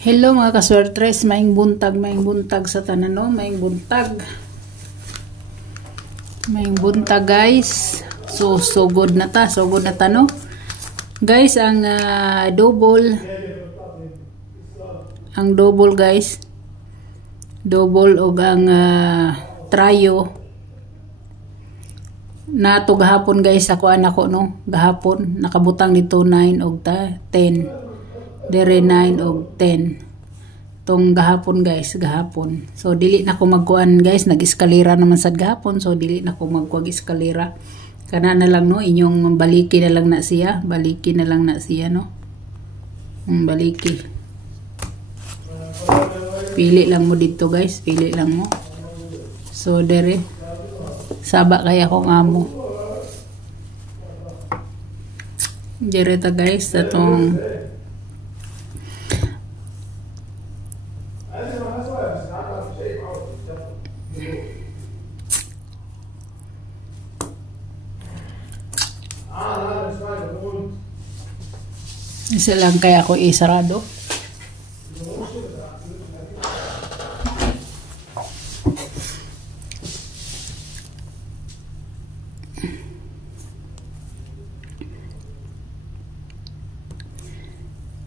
Hello mga kaswertres, maing buntag sa tanan, no? Maing buntag guys. So good na ta, no? Guys, ang double guys. Double og ang trio nato gahapon guys, ako no, gahapon nakabutang dito 9 og 10. Dire 9 og 10 tong gahapon guys, gahapon. So dili na ko magkuan guys, nag-eskalera naman sad gahapon, so dili na ko magkuag eskalera. Kana na lang no, inyong baliki na lang na siya, no. Baliki. Pili lang mo dito guys, pili lang mo. So dire saba kaya akong amo. Dire ta guys, atong isa lang kaya ako isarado.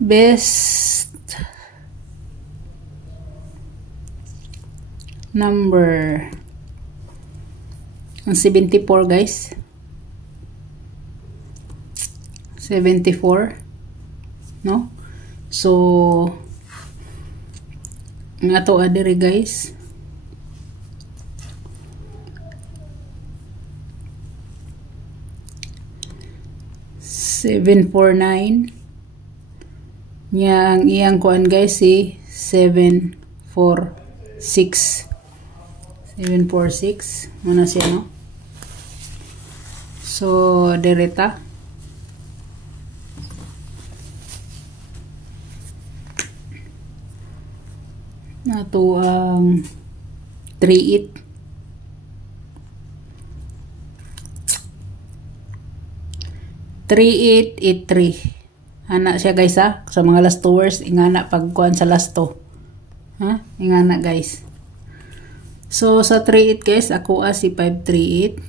Best number ang 74 guys, 74 no. So nga to adere guys, $749 nya ang iyang kuan guys si 746 muna siya no. So dereta nato ang 38 3883 ana siya guys ha, sa mga last hours ingana pagkuan sa last to ha, ingana guys. So sa 38 guys, ako si 538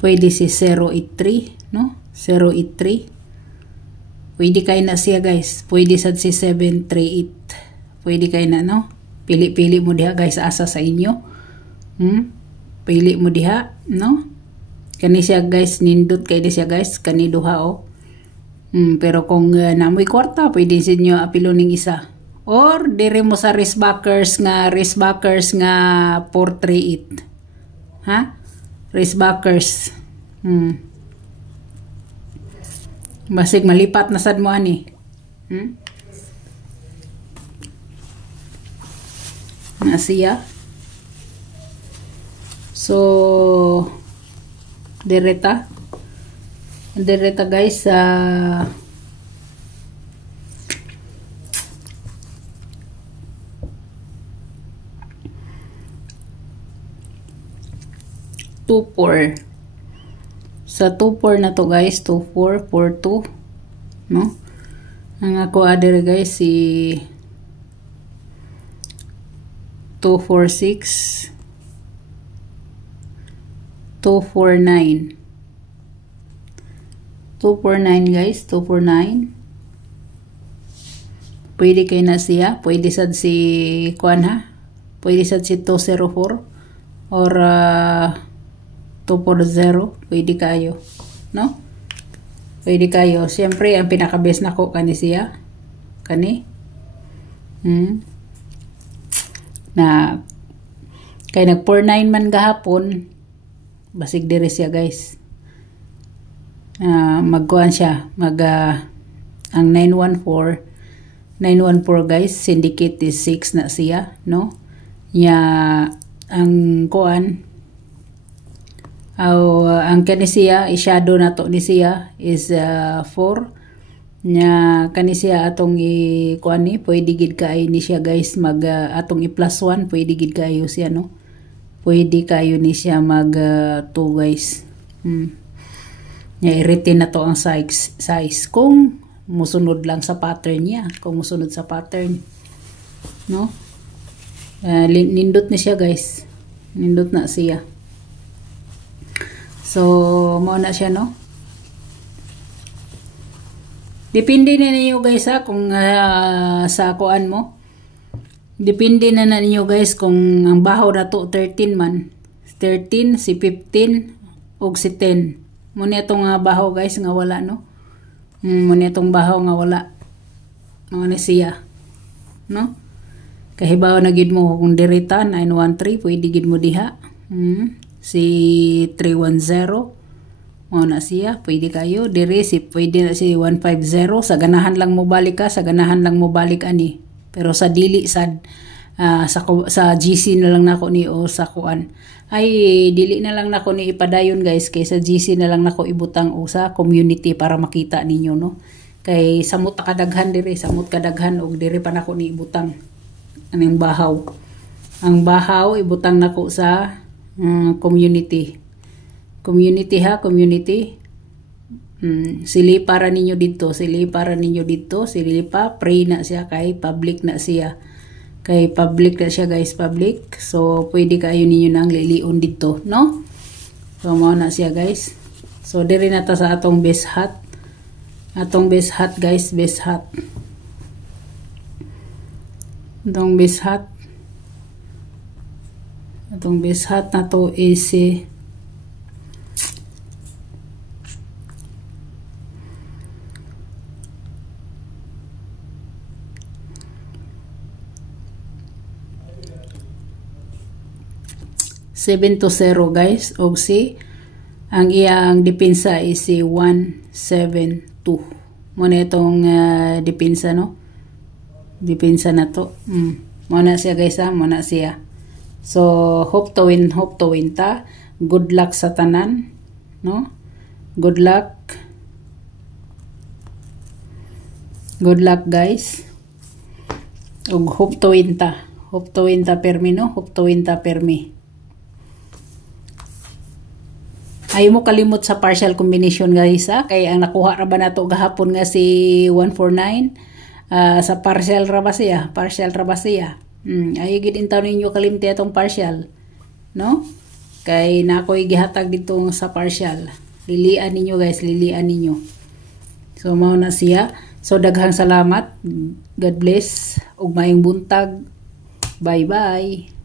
pwede si 083 no, 083 pwede kay na siya guys, pwede sad si 738 pwede kay na no. Pili mo diha guys, asa sa inyo. Pili mo diha no. Kani siya guys, nindot kay di siya guys, kani duha o. Pero kung namoy kwarta, pwede sa inyo apilo ning isa. Or dire mo sa wristbackers nga 438. Ha? Wristbackers. Basig malipat na sad mo ani. Na siya. So Dereta guys, sa 24 sa 24 na to guys, 2442 no. Ang ako adere guys si 246 249 guys, 249 pwede kay na siya, pwede sad si kuan ha, pwede sad si 204 or 240 pwede kayo no, pwede kayo. Siyempre ang pinaka best nako kani siya, kani na kay nag 49 man gahapon, basig dire siya guys. Magkuhan siya, ang 914 guys, syndicate is 6 na siya no. Nya ang kuan ang kani siya i-shadow na to ni siya is 4 nya kani siya atong kuan ni pwede gid kay ni siya guys, mag atong i+1 pwede gid kayo siya no, pwede kayo ni siya mag 2 guys. I-retain na to ang size. Kung musunod lang sa pattern niya, kung musunod sa pattern, no? Nindot na siya guys, nindot na siya. So mao na siya, no? Depende na ninyo guys ha, kung sa kuan mo. Depende na ninyo guys kung ang bahaw na to 13 man. 13, si 15, og si 10. Muna itong bahaw guys nga wala, no? Muna itong bahaw nga wala. Mga siya, no? Kahibaw na gid mo kung dirita 913, pwede gid mo diha. Si 310. Na siya, pwede kayo diri, si pwede na si 150, sa ganahan lang mo balik ka, sa ganahan lang mo balik ani, pero sa dili sad sa GC na lang nako ni, o sa kuan ay dili na lang nako ni ipadayon guys, kay sa GC na lang nako ibutang o sa community para makita ninyo, no? Kay samot kadaghan diri, samot kadaghan, og diri pa nako ni ibutang aning bahaw. Ang bahaw ibutang nako sa community ha, community. Sili para ninyo dito, sili para ninyo dito, sili pa, pray na siya, kay public na siya. Kay public na siya guys, public. So pwede kayo ninyo nang lilion dito, no? So mao na siya guys. So diri na ta sa atong best hat. Atong best hat guys, best hat. Atong best hat. Atong best hat na to is 7-0 guys, og si ang iyang depensa is si 172. Muna itong depensa, no? Depensa na to. Muna siya guys ha, muna siya. So hope to win ta. Good luck sa tanan, no? Good luck. Good luck guys. Og hope to win ta. Hope to win ta permi, no? Hope to win ta permi. Ayaw mo kalimot sa partial combination guys ha. Kaya ang nakuha ra ba nato gahapon nga si 149 sa partial ra ba siya? Partial ra ba siya? Ayaw gid intaw ninyo kalimti atong partial, no? Kay nakoy gihatag dito sa partial. Lilian ninyo guys, lilian ninyo. So mao na siya. So daghang salamat. God bless ug maayong buntag. Bye bye.